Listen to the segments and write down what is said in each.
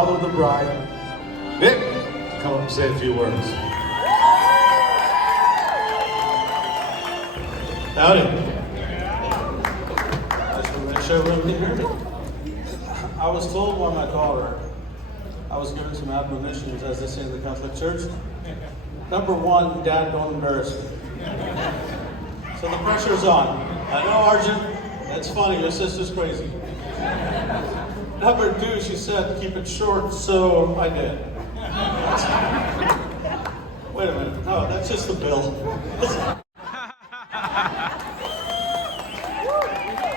Follow the bride. Nick, come up and say a few words. Howdy. I just want to make sure everyone can hear me. I was told by my daughter, I was given some admonitions, as they say in the Catholic Church. Number one, Dad, don't embarrass me. So the pressure's on. I know, Arjun, that's funny, your sister's crazy. Number two, she said, keep it short, so I did. Wait a minute, no, that's just the bill.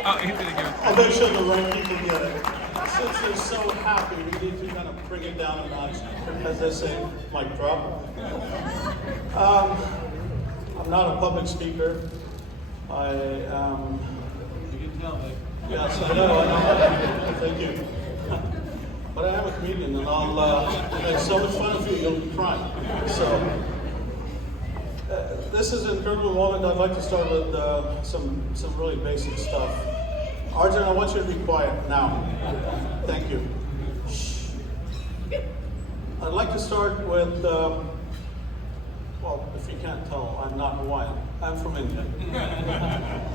I'll make sure the right people get it. Since they're so happy, we need to kind of bring it down a notch, as they say, mic drop. I'm not a public speaker. I am. You can tell me. Yes, I know. Thank you. But I am a comedian, and I'll make so much fun of you, you'll be crying. So, this is an incredible moment. I'd like to start with some really basic stuff. Arjun, I want you to be quiet now. Thank you. Shh. I'd like to start with, well, if you can't tell, I'm not Hawaiian. I'm from India.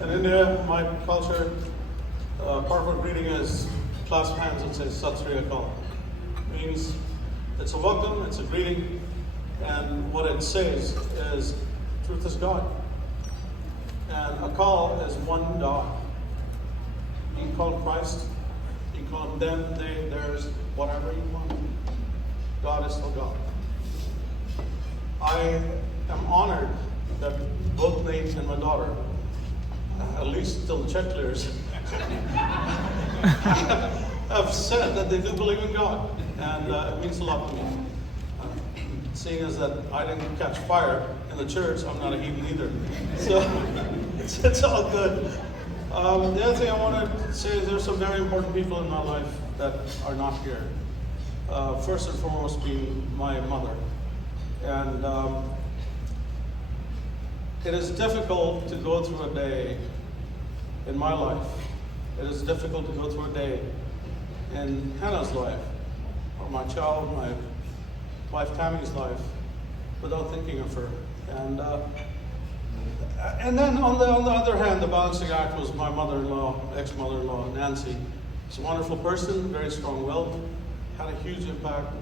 In India, my culture, part of our greeting is clasp hands and say Sat Sri Akal. Means it's a welcome, it's a greeting, and what it says is truth is God. And Akal is one God. You can call him Christ, you can call him them, they, theirs, whatever you want. God is still God. I am honored that both Nate and my daughter, at least till the check clears, have said that they do believe in God, and it means a lot to me. Seeing as that I didn't catch fire in the church, I'm not a heathen either. So it's all good. The other thing I want to say is there's some very important people in my life that are not here. First and foremost being my mother. And it is difficult to go through a day in my life. It is difficult to go through a day in Henna's life, or my child, my wife Tammy's life, without thinking of her. And then on the other hand, the balancing act was my mother-in-law, ex-mother-in-law, Nancy. She's a wonderful person, very strong-willed, had a huge impact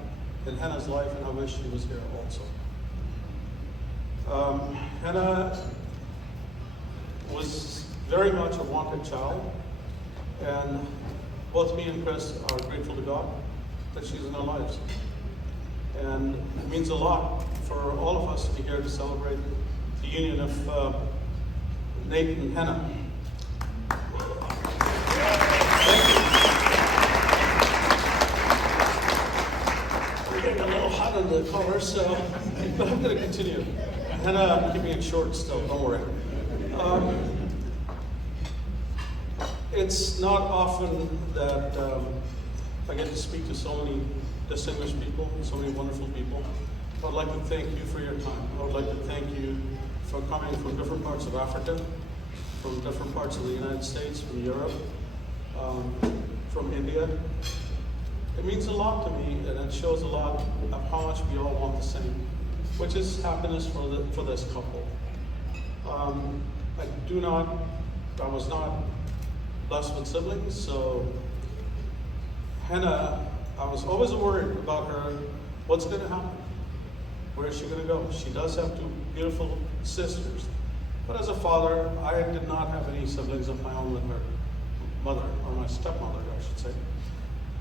in Henna's life, and I wish she was here also. Henna was very much a wanted child, and both me and Chris are grateful to God that she's in our lives. And it means a lot for all of us to be here to celebrate the union of Nate and Henna. We're getting a little hot on the collar, so but I'm going to continue. Henna, I'm keeping it short still, don't worry. It's not often that I get to speak to so many distinguished people, so many wonderful people. I'd like to thank you for your time. I would like to thank you for coming from different parts of Africa, from different parts of the United States, from Europe, from India. It means a lot to me, and it shows a lot of how much we all want the same, which is happiness for this couple. I was not blessed with siblings, so Henna, I was always worried about her, what's going to happen? Where is she going to go? She does have two beautiful sisters. But as a father, I did not have any siblings of my own with her mother, or my stepmother, I should say.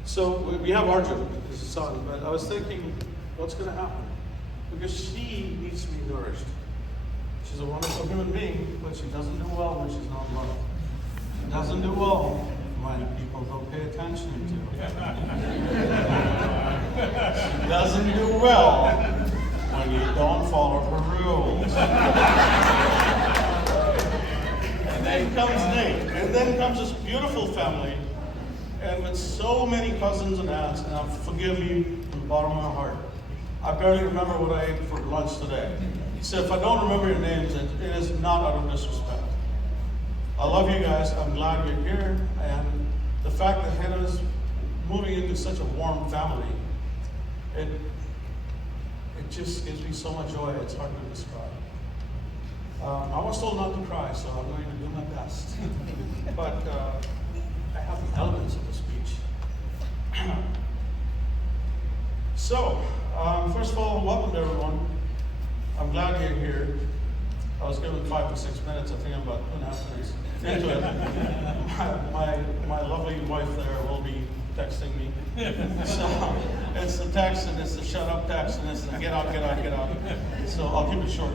So we have Arjun, his son, but I was thinking, what's going to happen? Because she needs to be nourished. She's a wonderful human being, but she doesn't do well when she's not loved. She doesn't do well when people don't pay attention to her. She doesn't do well when you don't follow her rules. And then comes Nate, and then comes this beautiful family, and with so many cousins and aunts, and forgive me from the bottom of my heart, I barely remember what I ate for lunch today. So if I don't remember your names, it is not out of disrespect. I love you guys, I'm glad you're here, and the fact that Henna's moving into such a warm family It just gives me so much joy, it's hard to describe. I was told not to cry, so I'm going to do my best. But I have the elements of the speech. So, first of all, welcome to everyone. I'm glad you're here. I was given 5 to 6 minutes. I think I'm about 2.5 minutes into it. My lovely wife there will be texting me. So it's the text, and it's the shut up text, and it's the get out, get out, get out. So I'll keep it short.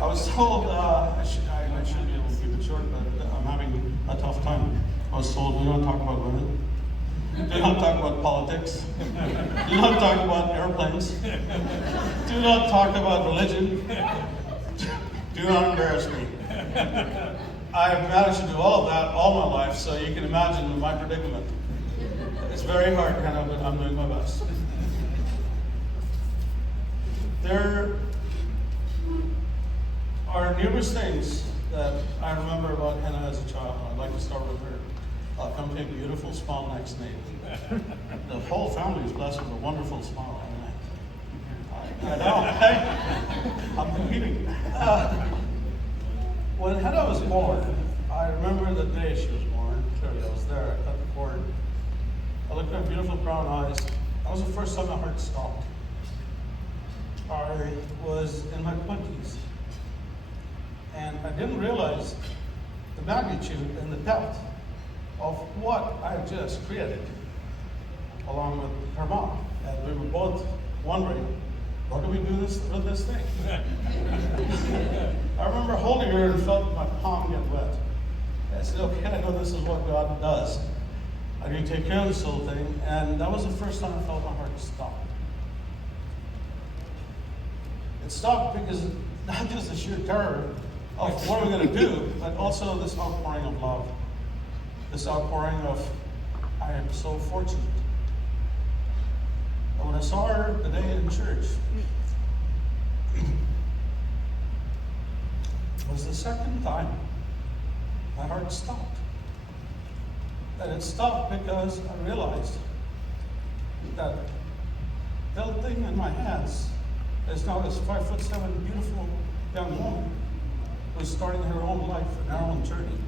I was told I should be able to keep it short, but I'm having a tough time. I was told we don't talk about women. Do not talk about politics. Do not talk about airplanes. Do not talk about religion. Do not embarrass me. I've managed to do all of that all my life, so you can imagine my predicament. It's very hard, Henna, but I'm doing my best. There are numerous things that I remember about Henna as a child. I'd like to start with her accompanying beautiful smile next name. The whole family is blessed with a wonderful smile. I know. I'm competing. When Henna was born, I remember the day she was born. Clearly, I was there. I cut the cord. I looked at her beautiful brown eyes. That was the first time my heart stopped. I was in my 20s, and I didn't realize the magnitude and the depth of what I had just created, along with her mom. And we were both wondering, what do we do with this thing? I remember holding her and felt my palm get wet. I said, okay, I know this is what God does. I'm going to take care of this little thing. And that was the first time I felt my heart stop. It stopped because not just the sheer terror of what are we going to do, but also this outpouring of love. This outpouring of, I am so fortunate. And when I saw her today in church, it was the second time my heart stopped. And it stopped because I realized that little thing in my hands is now this 5'7" beautiful young woman who's starting her own life and her own journey.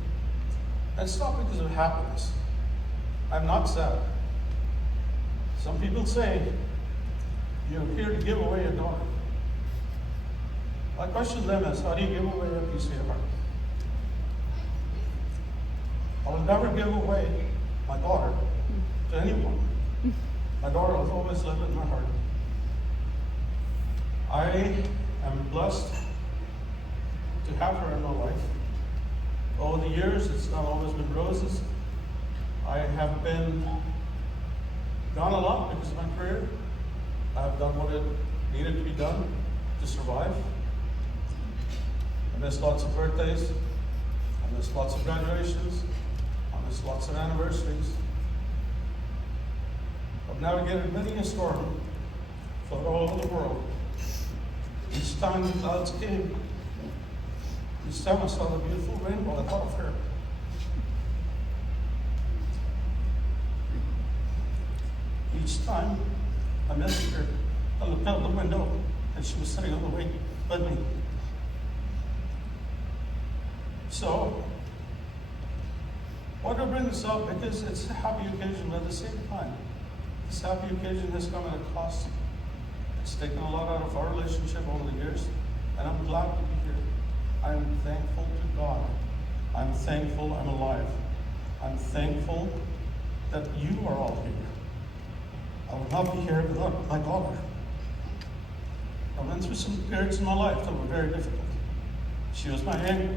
And it's not because of happiness. I'm not sad. Some people say, you're here to give away a daughter. My question to them is, how do you give away a piece of your heart? I will never give away my daughter to anyone. My daughter will always live in my heart. I am blessed to have her in my life. Over the years, it's not always been roses. I have been gone a lot because of my career. I have done what it needed to be done to survive. I missed lots of birthdays. I missed lots of graduations. I missed lots of anniversaries. I've navigated many a storm, fought all over the world. Each time the clouds came, each time I saw the beautiful rainbow, I thought of her. Each time I missed her, I looked out the window and she was sitting on the way with me. So, why do I bring this up? Because it's a happy occasion, but at the same time, this happy occasion has come at a cost. It's taken a lot out of our relationship over the years, and I'm glad to be here. I'm thankful to God. I'm thankful I'm alive. I'm thankful that you are all here. I would not be here without my daughter. I went through some periods in my life that were very difficult. She was my anchor.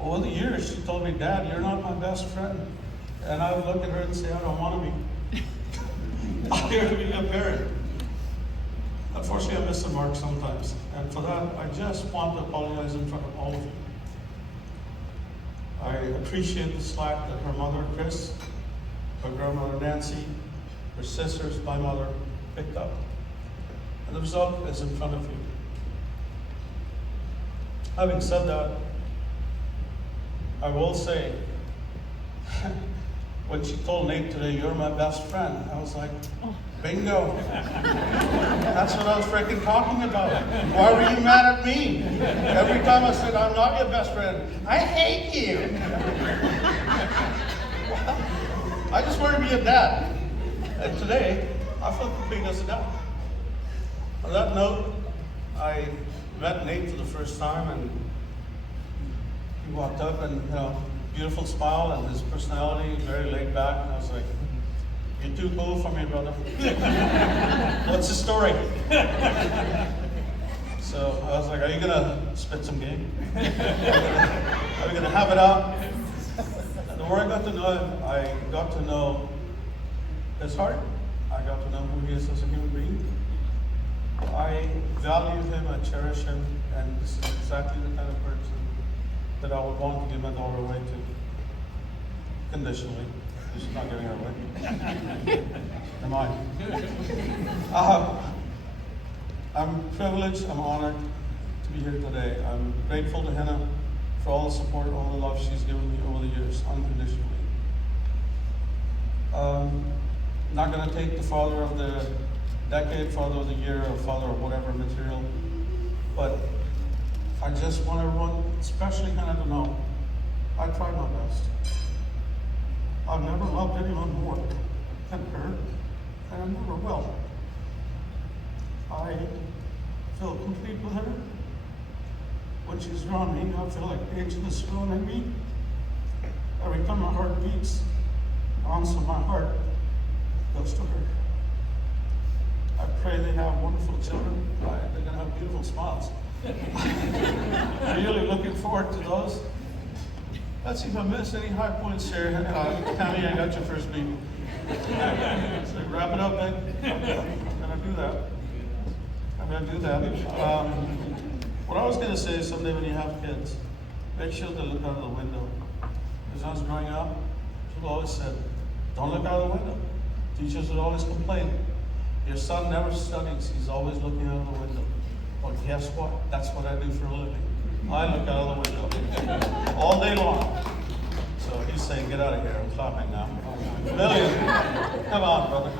Over the years, she told me, Dad, you're not my best friend. And I would look at her and say, I don't want to be. I'm here to be a parent. Unfortunately, I miss the mark sometimes. And for that, I just want to apologize in front of all of you. I appreciate the slack that her mother, Chris, her grandmother, Nancy, her sisters, my mother, picked up. And the result is in front of you. Having said that, I will say, when she told Nate today, "You're my best friend," I was like, bingo. That's what I was freaking talking about. Why were you mad at me? Every time I said, "I'm not your best friend," I hate you. I just want to be a dad. And today, I felt big as a dad. On that note, I met Nate for the first time, and he walked up and, beautiful smile, and his personality, very laid back. And I was like, "You're too cool for me, brother." "What's the story?" So I was like, "Are you gonna spit some game? Are we gonna have it out?" And the more I got to know him, I got to know his heart. I got to know who he is as a human being. I value him, I cherish him, and this is exactly the kind of person that I would want to give my daughter away to. Conditionally. She's not giving her away. Am I? I'm privileged, I'm honored to be here today. I'm grateful to Henna for all the support, all the love she's given me over the years, unconditionally. Not going to take the father of the decade, father of the year, or father of whatever material, but I just want everyone, especially Henna, to know I tried my best. I've never loved anyone more than her, and I never will. I feel complete with her. When she's around me, I feel like angel is surrounding me. Every time my heart beats, the ounce of my heart goes to her. I pray they have wonderful children. They're going to have beautiful spots. I'm really looking forward to those. Let's see if I missed any high points here. Tammy, I got your first beat. So wrap it up, babe. I'm going to do that. What I was going to say is someday when you have kids, make sure to look out of the window. As I was growing up, people always said, "Don't look out of the window." Teachers would always complain, "Your son never studies, he's always looking out of the window." Well, guess what? That's what I do for a living. I look out of the window all day long. So he's saying, "Get out of here." I'm clapping now. Million. Come on, brother.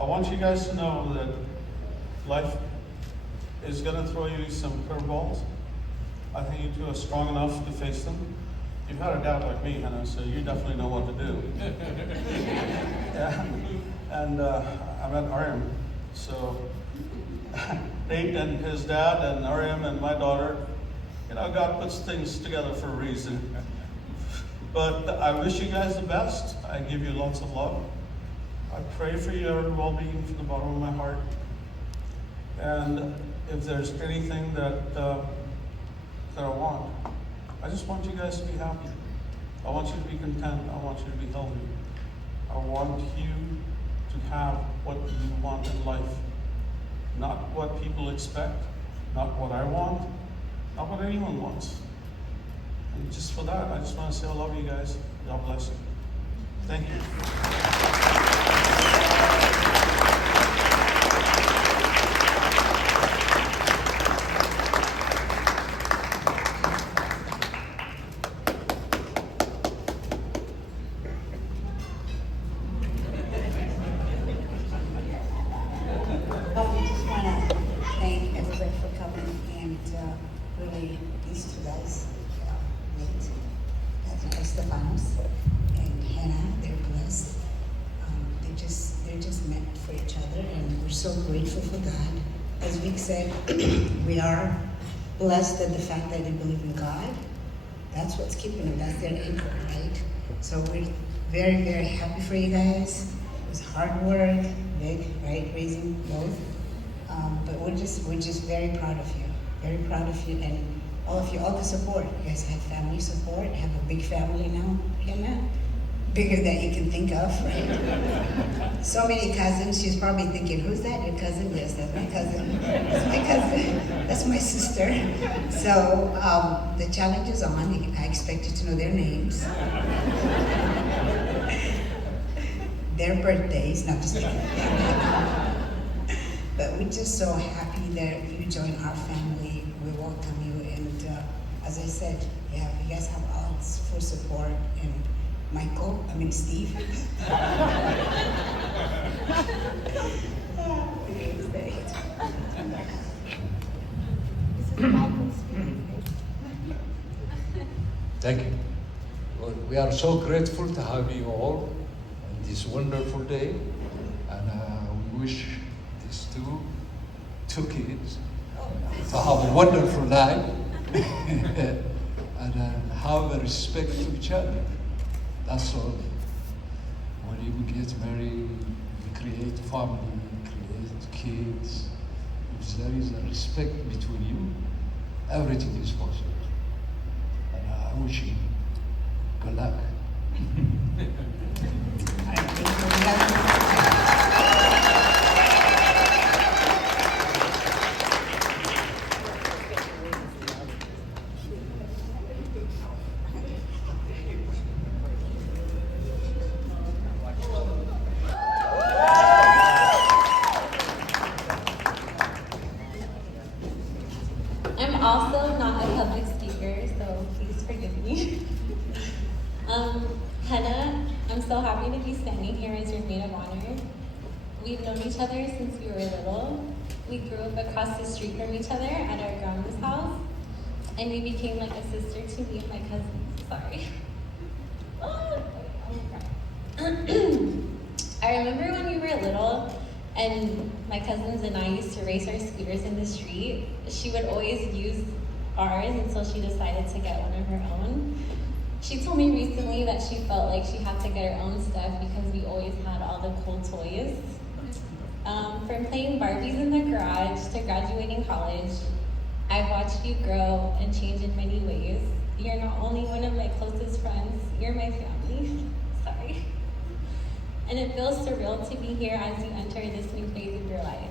I want you guys to know that life is going to throw you some curveballs. I think you two are strong enough to face them. You've had a dad like me, Henna, so you definitely know what to do. Yeah. And I met Ariam. So Nate and his dad and Ariam and my daughter, God puts things together for a reason. But I wish you guys the best. I give you lots of love. I pray for your well-being from the bottom of my heart. And if there's anything that I want, I just want you guys to be happy. I want you to be content. I want you to be healthy. I want you to have what you want in life. Not what people expect, not what I want, not what anyone wants. And just for that, I just want to say I love you guys. God bless you. Thank you. And Henna, they're blessed. They're just meant for each other, and we're so grateful for God. As Vic said, we are blessed at the fact that they believe in God. That's what's keeping them. That's their anchor, right? So we're very, very happy for you guys. It was hard work, big, right, raising both. But we're just very proud of you. Very proud of you, and all of you, all the support. You guys have family support, have a big family now, Henna. Bigger than you can think of, right? So many cousins. She's probably thinking, "Who's that? Your cousin?" Yes, that's my cousin. That's my cousin. That's my sister. So the challenge is on. I expect you to know their names, their birthdays. Not just kidding. But we're just so happy that you joined our family. We welcome you, and as I said, yeah, you guys have us for support, and Steve. Thank you. Well, we are so grateful to have you all on this wonderful day, and we wish these two kids to have a wonderful life and have a respect to each other. That's all. When you get married, you create family, create kids. If there is a respect between you, everything is possible. And I wish you good luck. I'm also not a public speaker, so please forgive me. Henna, I'm so happy to be standing here as your maid of honor. We've known each other since we were little. We grew up across the street from each other at our grandma's house, and we became like a sister to me and my cousins. Sorry. I remember when we were little, and my cousins and I used to race our scooters in the street. She would always use ours until she decided to get one of her own. She told me recently that she felt like she had to get her own stuff because we always had all the cool toys. From playing Barbies in the garage to graduating college, I've watched you grow and change in many ways. You're not only one of my closest friends, you're my family. Sorry. And it feels surreal to be here as you enter this new phase of your life.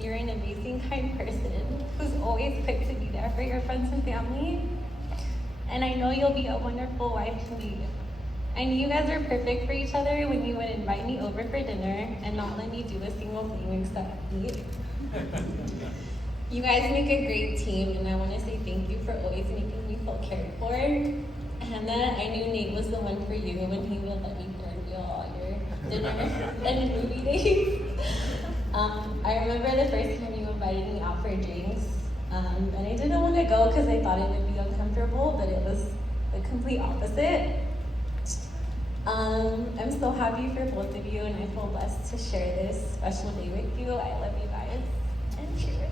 You're an amazing, kind person who's always quick to be there for your friends and family. And I know you'll be a wonderful wife to me. I knew you guys were perfect for each other when you would invite me over for dinner and not let me do a single thing except eat. You guys make a great team, and I want to say thank you for always making me feel cared for. Henna, I knew Nate was the one for you when he would let me third wheel all your dinner and movie days. I remember the first time you invited me out for drinks, and I didn't want to go because I thought it would be uncomfortable, but it was the complete opposite. I'm so happy for both of you, and I feel blessed to share this special day with you. I love you guys, and cheers.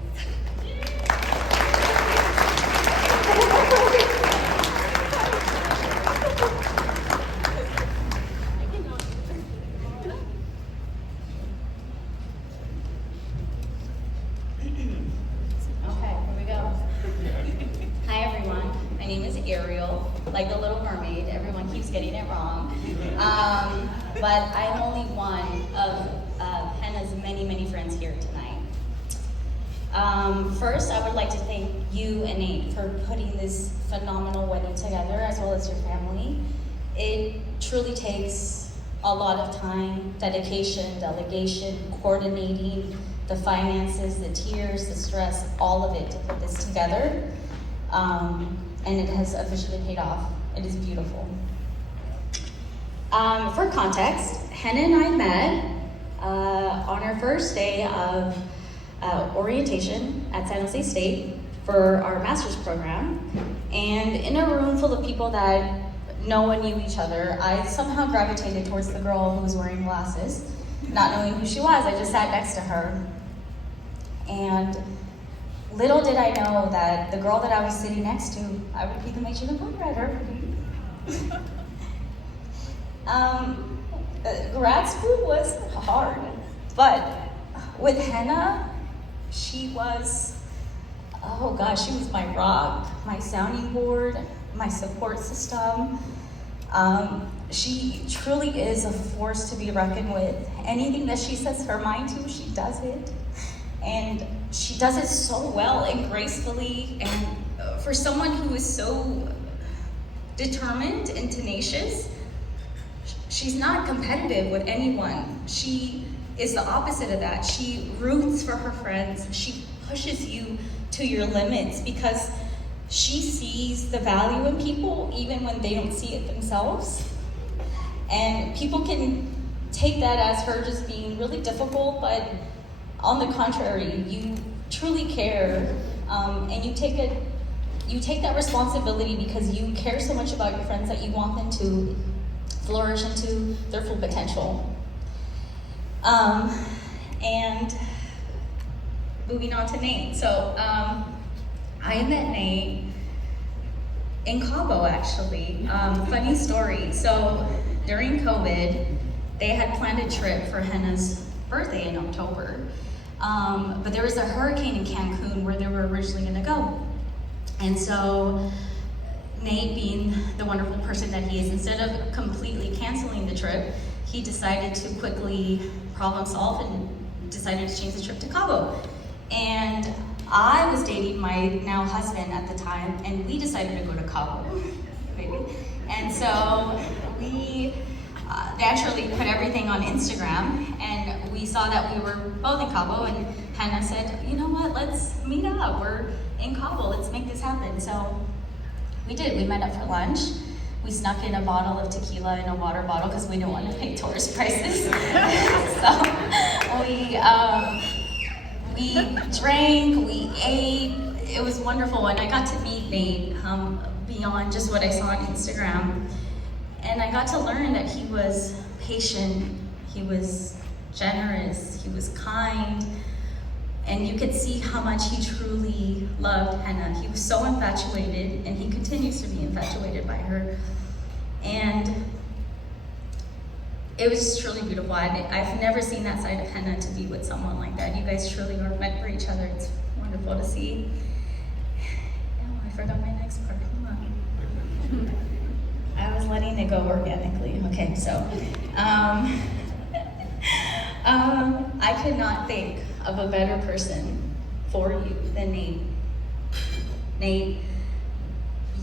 Okay, here we go. Hi everyone, my name is Ariel, like the Little Mermaid. Everyone keeps getting it wrong. But I'm only one of Henna's many, many friends here tonight. First, I would like to thank you and Nate for putting this phenomenal wedding together, as well as your family. It truly takes a lot of time, dedication, delegation, coordinating, the finances, the tears, the stress, all of it to put this together. And it has officially paid off. It is beautiful. For context, Henna and I met on our first day of orientation at San Jose State for our master's program. And in a room full of people that no one knew each other, I somehow gravitated towards the girl who was wearing glasses. Not knowing who she was, I just sat next to her. And little did I know that the girl that I was sitting next to, I would be the matron of writer. Grad school was hard, but with Henna, she was, oh gosh, she was my rock, my sounding board, my support system. She truly is a force to be reckoned with. Anything that she sets her mind to, she does it. And she does it so well and gracefully. And for someone who is so determined and tenacious, she's not competitive with anyone. She is the opposite of that. She roots for her friends. She pushes you to your limits because she sees the value in people even when they don't see it themselves. And people can take that as her just being really difficult, but on the contrary, you truly care, and you take that responsibility because you care so much about your friends that you want them to flourish into their full potential. And moving on to Nate. So I met Nate in Cabo, actually. Funny story. So during COVID, they had planned a trip for Henna's birthday in October. But there was a hurricane in Cancun where they were originally gonna go. And so Nate, being the wonderful person that he is, instead of completely canceling the trip, he decided to quickly problem solve and decided to change the trip to Cabo. And I was dating my now husband at the time, and we decided to go to Cabo, baby. And so we naturally put everything on Instagram, and we saw that we were both in Cabo, and Henna said, you know what, let's meet up. We're in Cabo, let's make this happen. So we did, we met up for lunch. We snuck in a bottle of tequila in a water bottle because we didn't want to pay tourist prices. So we drank, we ate, it was wonderful. And I got to meet Nate beyond just what I saw on Instagram. And I got to learn that he was patient, he was generous, he was kind, and you could see how much he truly loved Henna. He was so infatuated, and he continues to be infatuated by her. And it was just truly beautiful. I've never seen that side of Henna, to be with someone like that. You guys truly are meant for each other. It's wonderful to see. Oh, I forgot my next part. Hold on. I was letting it go organically. Okay, so I could not think of a better person for you than Nate. Nate,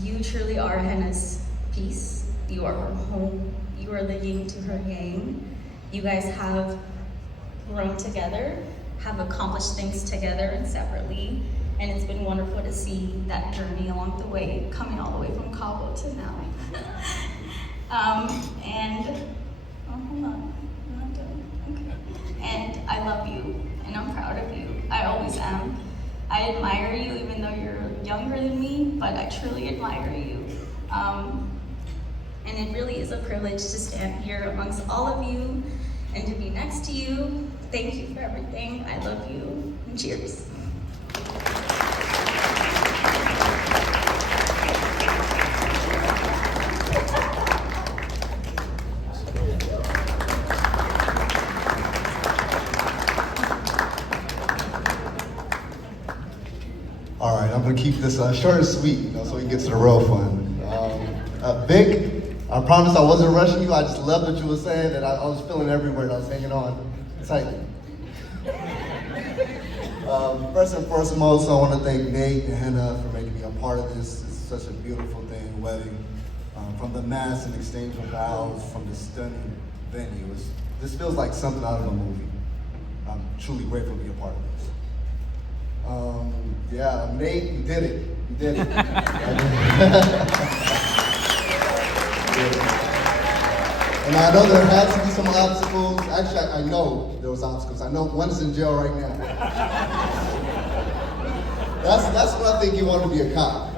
you truly are Henna's peace. You are her home. You are the yin to her yang. You guys have grown together, have accomplished things together and separately, and it's been wonderful to see that journey along the way, coming all the way from Cabo to now. Hold on, I'm not done. Okay. And I love you, and I'm proud of you. I always am. I admire you, even though you're younger than me, but I truly admire you. And it really is a privilege to stand here amongst all of you and to be next to you. Thank you for everything. I love you, and cheers. All right, I'm gonna keep this short and sweet, so we can get to the real fun. Vic, I promise I wasn't rushing you. I just loved what you were saying, and I was feeling everywhere. I was hanging on tightly. First and foremost, I want to thank Nate and Henna for making me a part of this. It's such a beautiful thing, wedding. From the mass and exchange of vows, from the stunning venue. This feels like something out of a movie. I'm truly grateful to be a part of this. Yeah, Nate, you did it. You did it. And I know there had to be some obstacles. Actually, I know there was obstacles. I know one's in jail right now. That's when I think you want to be a cop.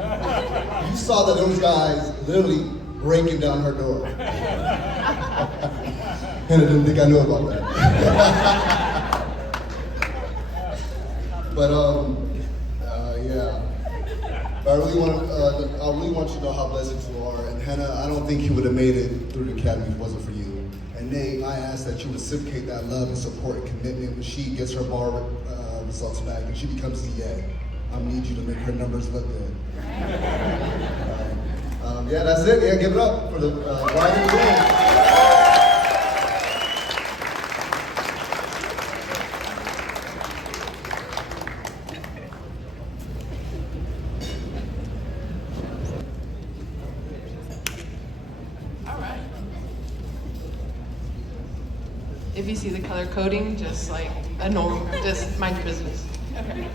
You saw that those guys literally breaking down her door. And I didn't think I knew about that. But yeah. But I really want you to know how blessed you are. And Henna, I don't think you would have made it through the academy if it wasn't for you. And Nate, I ask that you reciprocate that love and support and commitment when she gets her bar results back and she becomes DA. I need you to make her numbers look good. Yeah, that's it. Yeah, give it up for the bride and groom. If you see the color coding, just like a normal, just mind your business. Okay.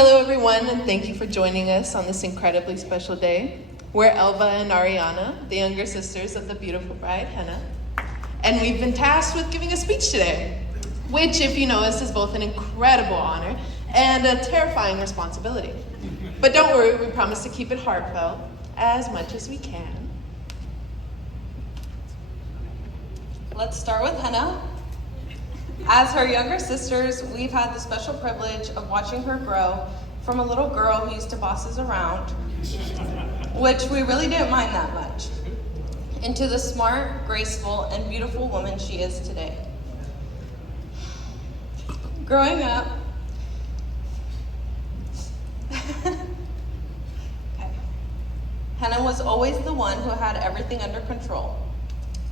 Hello, everyone, and thank you for joining us on this incredibly special day. We're Elva and Ariana, the younger sisters of the beautiful bride, Henna, and we've been tasked with giving a speech today, which, if you know us, is both an incredible honor and a terrifying responsibility. But don't worry, we promise to keep it heartfelt as much as we can. Let's start with Henna. As her younger sisters, we've had the special privilege of watching her grow from a little girl who used to boss us around, which we really didn't mind that much, into the smart, graceful, and beautiful woman she is today. Growing up, Henna was always the one who had everything under control.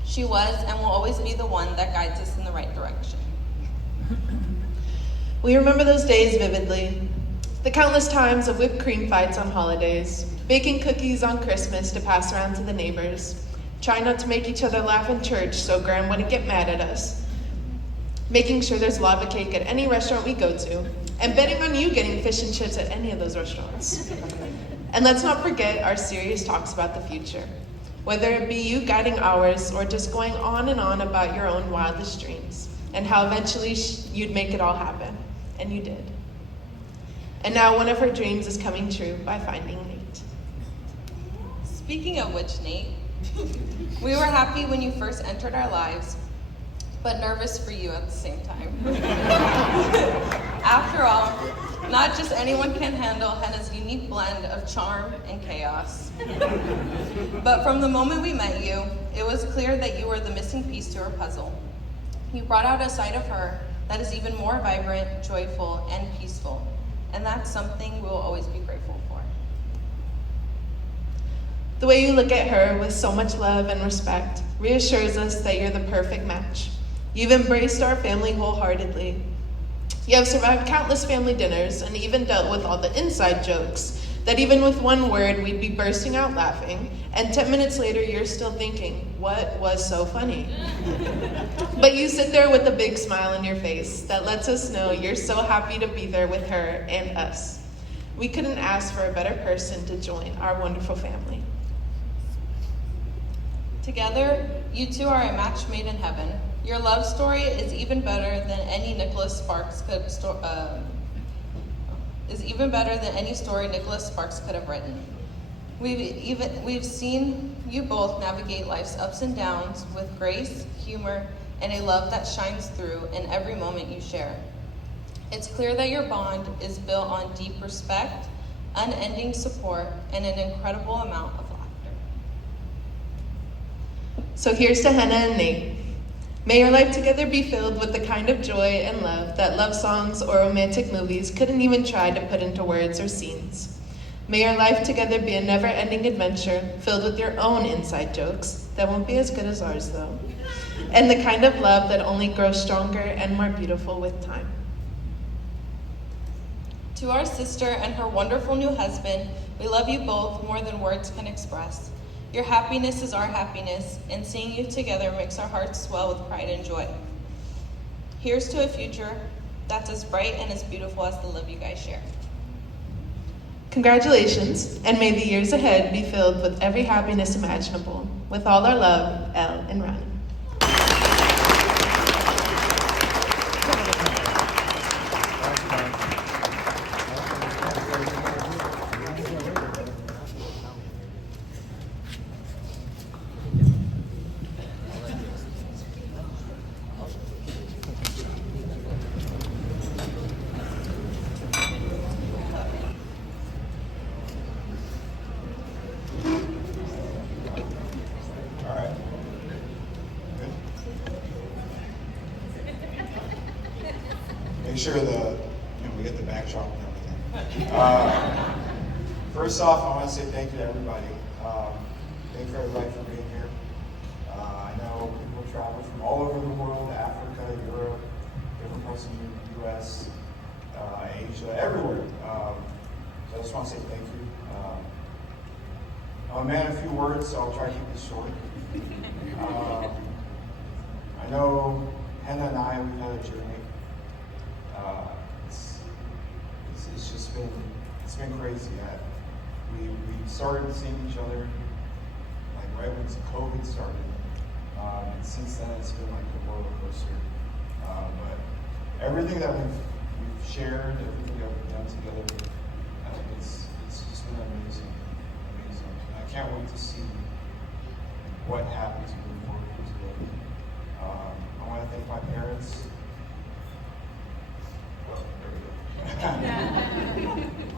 She was and will always be the one that guides us in the right direction. We remember those days vividly. The countless times of whipped cream fights on holidays, baking cookies on Christmas to pass around to the neighbors, trying not to make each other laugh in church so Gran wouldn't get mad at us, making sure there's lava cake at any restaurant we go to, and betting on you getting fish and chips at any of those restaurants. And let's not forget our serious talks about the future, whether it be you guiding ours or just going on and on about your own wildest dreams and how eventually you'd make it all happen, and you did. And now one of her dreams is coming true by finding Nate. Speaking of which, Nate, we were happy when you first entered our lives, but nervous for you at the same time. After all, not just anyone can handle Henna's unique blend of charm and chaos. But from the moment we met you, it was clear that you were the missing piece to her puzzle. You brought out a side of her that is even more vibrant, joyful, and peaceful. And that's something we will always be grateful for. The way you look at her with so much love and respect reassures us that you're the perfect match. You've embraced our family wholeheartedly. You have survived countless family dinners and even dealt with all the inside jokes that even with one word we'd be bursting out laughing, and 10 minutes later you're still thinking, what was so funny? But you sit there with a big smile on your face that lets us know you're so happy to be there with her and us. We couldn't ask for a better person to join our wonderful family. Together, you two are a match made in heaven. Your love story is even better than any story Nicholas Sparks could have written. We've seen you both navigate life's ups and downs with grace, humor, and a love that shines through in every moment you share. It's clear that your bond is built on deep respect, unending support, and an incredible amount of laughter. So here's to Henna and Nate. May your life together be filled with the kind of joy and love that love songs or romantic movies couldn't even try to put into words or scenes. May your life together be a never-ending adventure filled with your own inside jokes that won't be as good as ours though, and the kind of love that only grows stronger and more beautiful with time. To our sister and her wonderful new husband, we love you both more than words can express. Your happiness is our happiness, and seeing you together makes our hearts swell with pride and joy. Here's to a future that's as bright and as beautiful as the love you guys share. Congratulations, and may the years ahead be filled with every happiness imaginable. With all our love, Elle and Rani. Make sure we get the backdrop and everything. First off, I want to say thank you to everybody. Thank you for everybody for being here. I know people travel from all over the world, Africa, Europe, different parts of the U.S., Asia, everywhere. So I just want to say thank you. I'm a man of few words, so I'll try to keep this short. I know Henna and I, we've had a journey. It's just been it's been crazy. We started seeing each other like right when COVID started, and since then it's been like a roller coaster. But everything that we've shared, everything that we've done together, it's just been amazing. And I can't wait to see what happens moving forward today. I want to thank my parents. Oh, there we go. I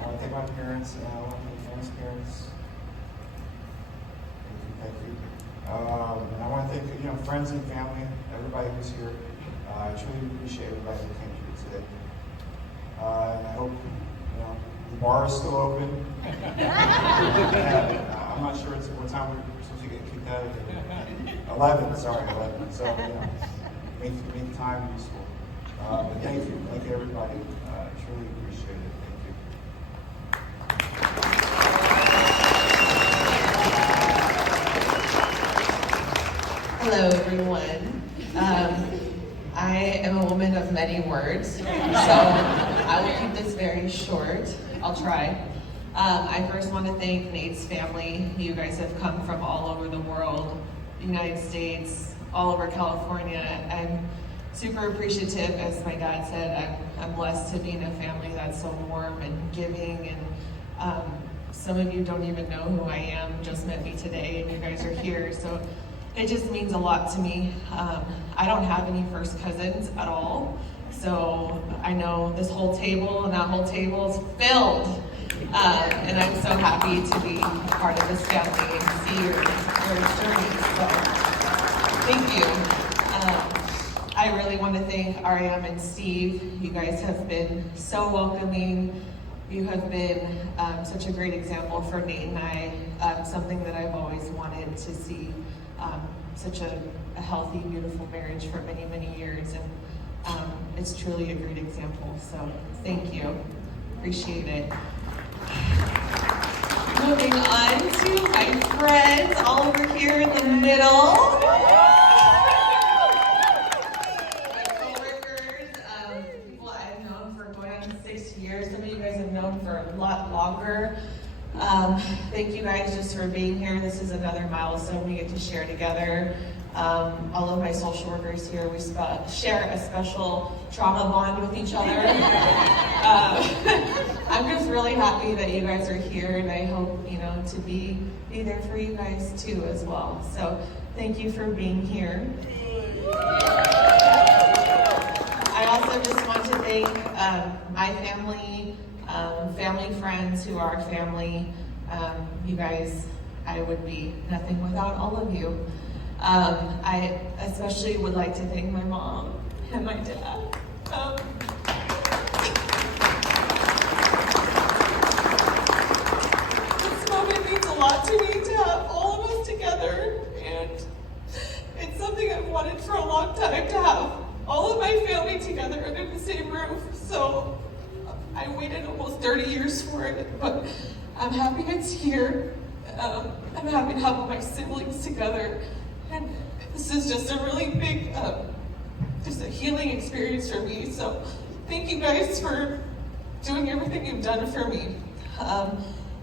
want to thank my parents, and I want to thank Hannah's parents. Thank you. And I want to thank friends and family, everybody who's here. I truly appreciate everybody who came here today. And I hope the bar is still open. I'm not sure what time we're supposed to get kicked out of here. 11. So make time useful. But thank you everybody. I truly appreciate it. Thank you. Hello, everyone. I am a woman of many words, so I will keep this very short. I'll try. I first want to thank Nate's family. You guys have come from all over the world, the United States, all over California. I'm super appreciative, as my dad said. I'm blessed to be in a family that's so warm and giving, and some of you don't even know who I am, just met me today, and you guys are here, so it just means a lot to me. I don't have any first cousins at all, so I know this whole table and that whole table is filled. And I'm so happy to be part of this family and see your journey. So, thank you. I really want to thank Ariam and Steve. You guys have been so welcoming. You have been such a great example for Nate and I, something that I've always wanted to see. Such a healthy, beautiful marriage for many, many years, and it's truly a great example. So thank you, appreciate it. Moving on to my friends all over here in the middle. My coworkers, people I've known for going on 6 years. Some of you guys have known for a lot longer. Thank you guys just for being here. This is another milestone we get to share together. All of my social workers here, we share a special trauma bond with each other. I'm just really happy that you guys are here, and I hope, to be there for you guys too as well. So thank you for being here. I also just want to thank my family, family friends who are family. You guys, I would be nothing without all of you. I especially would like to thank my mom and my dad. This moment means a lot to me, to have all of us together, and it's something I've wanted for a long time, to have all of my family together under the same roof. So I waited almost 30 years for it, but I'm happy it's here. I'm happy to have my siblings together. And this is just a really big, just a healing experience for me. So thank you guys for doing everything you've done for me. I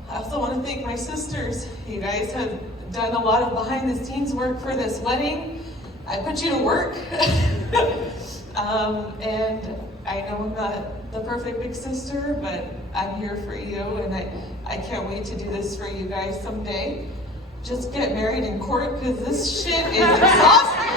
also want to thank my sisters. You guys have done a lot of behind the scenes work for this wedding. I put you to work. And I know I'm not the perfect big sister, but I'm here for you, and I can't wait to do this for you guys someday. Just get married in court, because this shit is exhausting.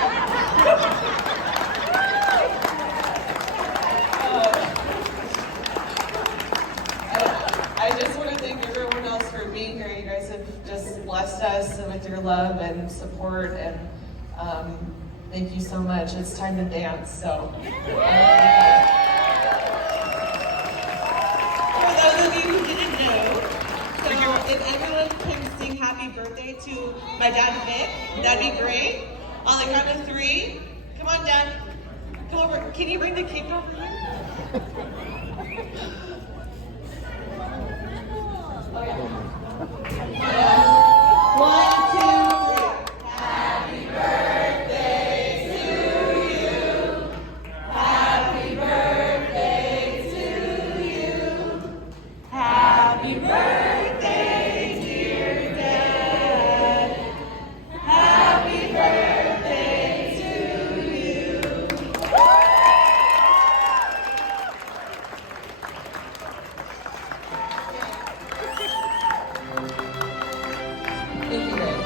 I just want to thank everyone else for being here. You guys have just blessed us with your love and support, and thank you so much. It's time to dance, so. For those of you who didn't know, so if everyone can sing happy birthday to my dad Vic, that'd be great. On the count of 3. Come on, Dad. Come over. Can you bring the cake over here? One, two, 3. Happy birthday to you. Happy birthday to you. Happy really good.